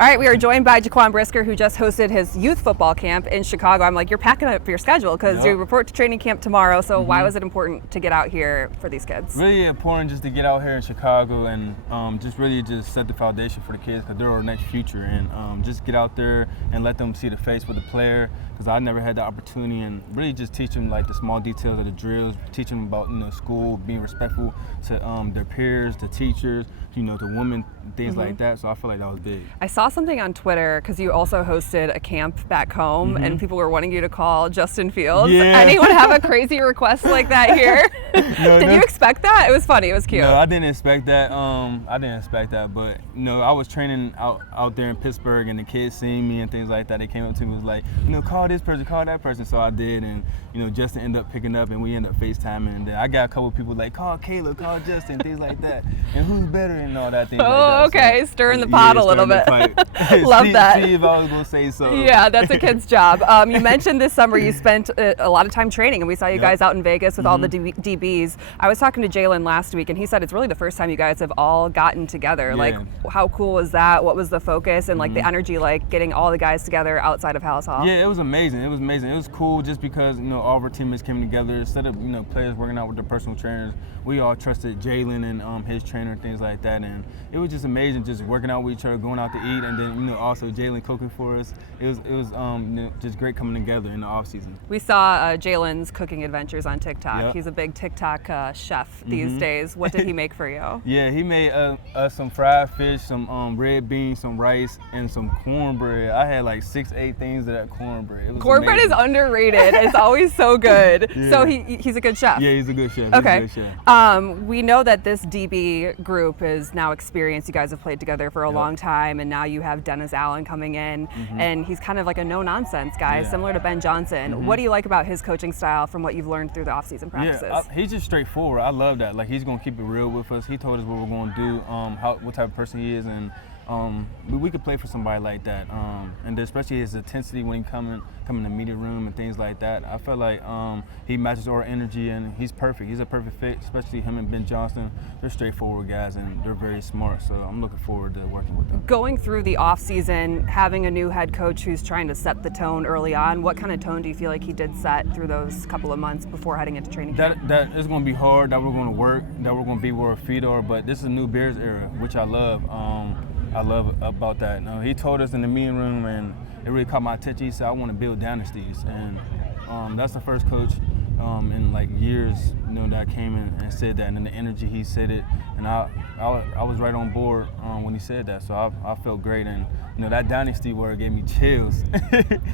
All right, we are joined by Jaquan Brisker, who just hosted his youth football camp in Chicago. I'm like, you're packing up your schedule because you report to training camp tomorrow. So why was it important to get out here for these kids? Really important just to get out here in Chicago and just really just set the foundation for the kids because they're our next future. And just get out there and let them see the face with the player because I never had the opportunity, and really just teach them like the small details of the drills, teach them about school, being respectful to their peers, the teachers, the women, things like that. So I feel like that was big. I saw something on Twitter because you also hosted a camp back home and people were wanting you to call Justin Fields. Yeah. Anyone have a crazy request like that here? Did you expect that? It was funny. It was cute. No, I didn't expect that. But I was training out there in Pittsburgh, and the kids seeing me and things like that. They came up to me and was like, call this person, call that person. So I did, and Justin ended up picking up, and we ended up FaceTiming. And then I got a couple of people like, call Caleb, call Justin, things like that. And who's better and all that things like that. Okay, So, stirring the pot a little bit. Love that. See if I was gonna say so. Yeah, that's a kid's job. You mentioned this summer you spent a lot of time training, and we saw you guys out in Vegas with all the DBs. I was talking to Jalen last week, and he said it's really the first time you guys have all gotten together. Yeah. Like, how cool was that? What was the focus and like the energy, like getting all the guys together outside of Hallis Hall? Yeah, it was amazing. It was cool just because all of our teammates came together. Instead of players working out with their personal trainers, we all trusted Jalen and his trainer and things like that. And it was just amazing, just working out with each other, going out to eat, and then also Jalen cooking for us. It was just great coming together in the off season. We saw Jalen's cooking adventures on TikTok. Yep. He's a big TikTok chef these days. What did he make for you? Yeah, he made us some fried fish, some red beans, some rice, and some cornbread. I had like 6-8 things of that cornbread. It was Cornbread amazing. is underrated. It's always so good. Yeah. So he's a good chef. Yeah, he's a good chef. Okay. He's a good chef. We know that this DB group is now experienced. You guys have played together for a long time, and now you have Dennis Allen coming in, and he's kind of like a no-nonsense guy, similar to Ben Johnson. What do you like about his coaching style from what you've learned through the off-season practices? Yeah, he's just straightforward. I love that. Like, he's gonna keep it real with us. He told us what we're gonna do, what type of person he is, and we could play for somebody like that. And especially his intensity when he come in the media room and things like that. I feel like he matches our energy, and he's perfect. He's a perfect fit, especially him and Ben Johnson. They're straightforward guys, and they're very smart. So I'm looking forward to working with them. Going through the off-season, having a new head coach who's trying to set the tone early on, what kind of tone do you feel like he did set through those couple of months before heading into training camp? That it's going to be hard, that we're going to work, that we're going to be where our feet are, but this is a new Bears era, which I love. I love about that. He told us in the meeting room, and it really caught my attention. He said, I want to build dynasties. And that's the first coach in like years that came in and said that, and then the energy he said it. And I was right on board when he said that. So I felt great. And that dynasty word gave me chills.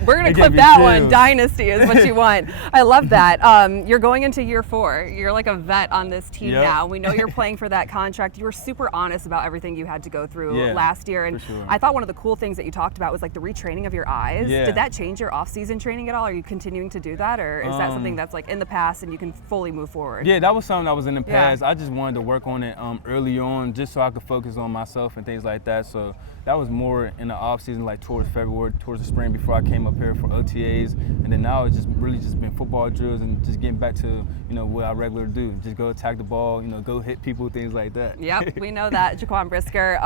We're going to clip that one. Dynasty is what you want. I love that. You're going into year 4. You're like a vet on this team now. We know you're playing for that contract. You were super honest about everything you had to go through last year. And I thought one of the cool things that you talked about was like the retraining of your eyes. Yeah. Did that change your off-season training at all? Are you continuing to do that? Or is that something that's like in the past and you can fully move forward? Yeah, that was something that was in the past. I just wanted to work on it early on just so I could focus on myself and things like that. So that was more in the off season, like towards February, towards the spring, before I came up here for OTAs. And then now it's just really just been football drills and just getting back to what I regularly do. Just go attack the ball, go hit people, things like that. Yep, we know that. Jaquan Brisker.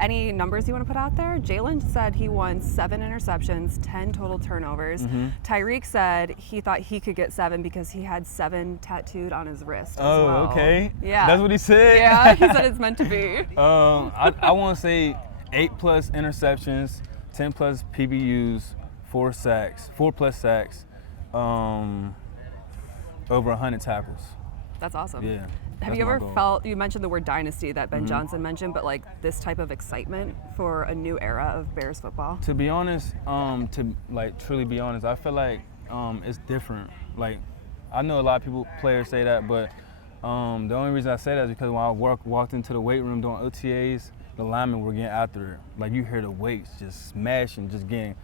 Any numbers you want to put out there? Jalen said he won 7 interceptions, 10 total turnovers. Tyreek said he thought he could get 7 because he had 7 tattooed on his wrist as well. Okay. Yeah. That's what he said? Yeah, he said it's meant to be. I want to say 8+ interceptions, 10+ PBUs, 4+ sacks, over 100 tackles. That's awesome. Yeah. Have you ever felt, you mentioned the word dynasty that Ben Johnson mentioned, but like this type of excitement for a new era of Bears football? To be honest, truly be honest, I feel like it's different. Like, I know a lot of players say that, but the only reason I say that is because when I walked into the weight room doing OTAs, the linemen were getting after it. Like, you hear the weights just smashing, just getting,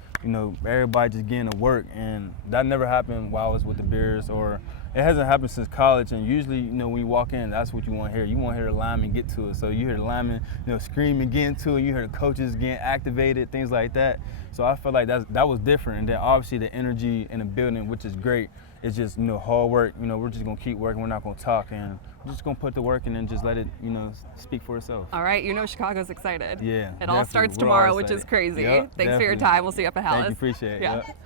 everybody just getting to work. And that never happened while I was with the Bears, or it hasn't happened since college. And usually, when you walk in, that's what you want to hear. You want to hear the linemen get to it. So you hear the linemen, screaming, getting to it. You hear the coaches getting activated, things like that. So I feel like that was different. And then obviously the energy in the building, which is great. It's just, hard work. We're just going to keep working. We're not going to talk. And just gonna put the work in and just let it, speak for itself. All right, Chicago's excited. Yeah. It all starts tomorrow, which is crazy. Yep, Thanks for your definitely. time. We'll see you up at Hallis. Thank you, appreciate it. Yeah. Yep.